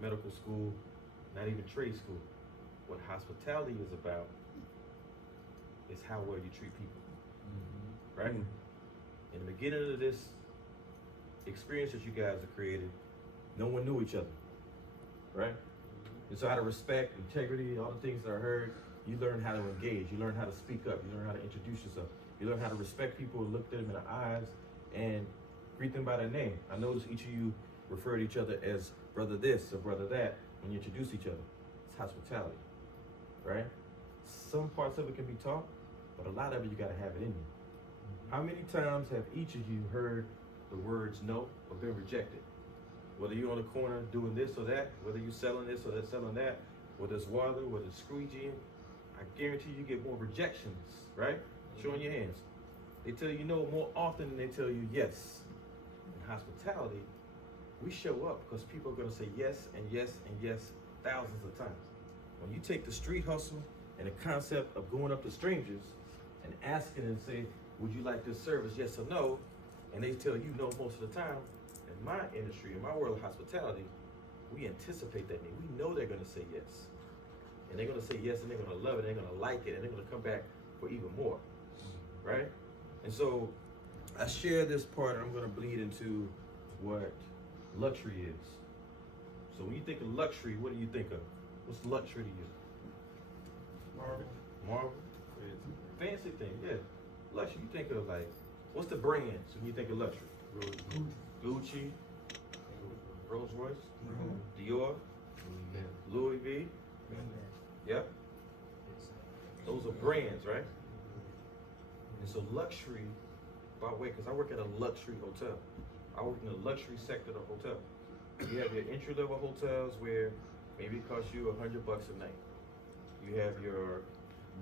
medical school, not even trade school. What hospitality is about is how well you treat people, right? In the beginning of this experience that you guys have created, no one knew each other, right? And so how to respect, integrity, all the things that are heard, you learn how to engage, you learn how to speak up, you learn how to introduce yourself, you learn how to respect people, look them in the eyes, and greet them by their name. I notice each of you refer to each other as brother this or brother that when you introduce each other. It's hospitality, right? Some parts of it can be taught, but a lot of it you gotta have it in you. How many times have each of you heard the words no or been rejected? Whether you're on the corner doing this or that, whether you're selling this or selling that, whether it's water, whether it's squeegeeing, I guarantee you get more rejections, right? Showing your hands. They tell you no more often than they tell you yes. In hospitality, we show up because people are gonna say yes and yes and yes thousands of times. When you take the street hustle and the concept of going up to strangers and asking and say, would you like this service, yes or no? And they tell you no most of the time. In my industry, in my world of hospitality, we anticipate that need. We know they're gonna say yes. And they're gonna say yes and they're gonna love it, they're gonna like it, and they're gonna come back for even more, right? And so I share this part and I'm gonna bleed into what luxury is. So when you think of luxury, what do you think of? What's luxury to you? Marvel? Fancy thing, yeah. Luxury, you think of like, what's the brands when you think of luxury? Gucci, Rolls Royce, Dior, Louis V. Yep. Those are brands, right? And so luxury, by the way, because I work at a luxury hotel. I work in the luxury sector of the hotel. You have your entry-level hotels where maybe it costs you $100 a night. You have your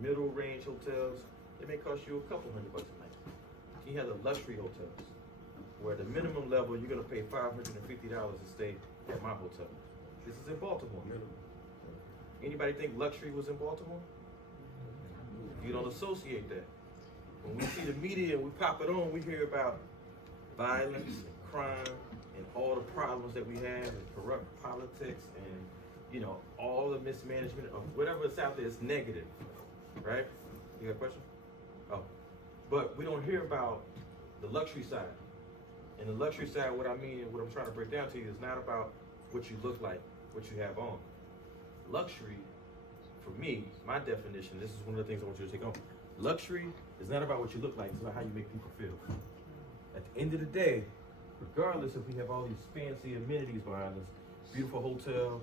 middle-range hotels, it may cost you a couple $100 a night. You have the luxury hotels, where the minimum level you're gonna pay $550 to stay at my hotel. This is in Baltimore. Anybody think luxury was in Baltimore? You don't associate that. When we see the media and we pop it on, we hear about violence and crime and all the problems that we have and corrupt politics and, you know, all the mismanagement of whatever is out there is negative, right? You got a question? Oh, but we don't hear about the luxury side. And the luxury side, what I mean and what I'm trying to break down to you is not about what you look like, what you have on. Luxury, for me, my definition, this is one of the things I want you to take on. Luxury is not about what you look like, it's about how you make people feel. At the end of the day, regardless if we have all these fancy amenities behind us, beautiful hotel,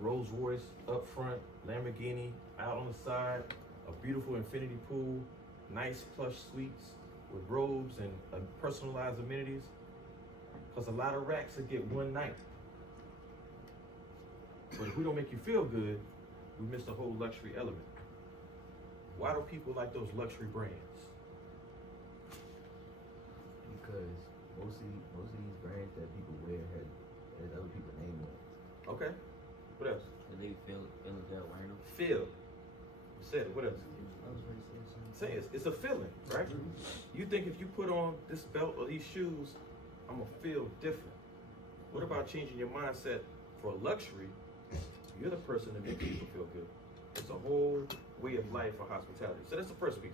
Rolls Royce up front, Lamborghini out on the side, a beautiful infinity pool, nice plush suites with robes and personalized amenities, because a lot of racks will get one night. But if we don't make you feel good, we miss the whole luxury element. Why do people like those luxury brands? Because most of these brands that people wear has other people's name on it. Okay. What else? And they feel that wearing them. Feel. You said it. What else? Say it's a feeling, right? You think if you put on this belt or these shoes, I'm gonna feel different. What about changing your mindset for luxury? You're the person that makes people feel good. It's a whole way of life for hospitality. So that's the first piece.